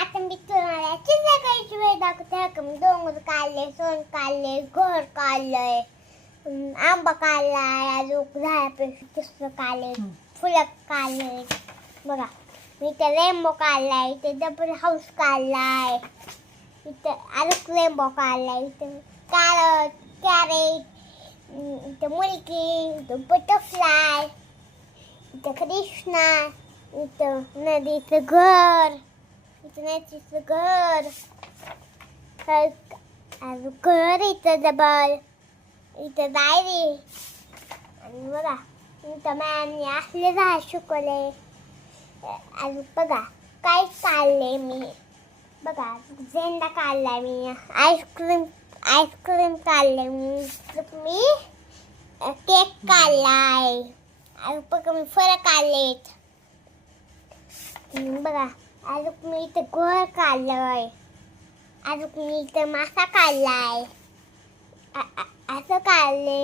आता मी तुम्हाला चित्रकारीची वेळ दाखवते. मी डोंगर काढले, सोन काढले, घर काढलंय, आंबा काढलाय, अजून झाडापेक्षा चित्र काढले, फुलं काढले. बघा मी इथे रेनबो काढलाय, इथे डबल हाऊस काढलाय, इथे अजून रेनबो काढलाय, इथे कॅरेट, इथे मुलगी, इथे बटरफ्लाय, इथे कृष्णा, इथं नदीचं घर, इथं नदीचं घर, अजून घर, इथं डबल, इथं डायरी. आणि बघा इथं मॅमने असले झाड शिकवले. अजून बघा काय काढले मी. बघा झेंडा काढलाय मी, आईस्क्रीम काढले मी केक काढलाय, अजून बघा मी फळं काढलेत. बघा अजून मी इथं घर काढलंय, अजून मी इथं मासा काढलाय, असं काढले.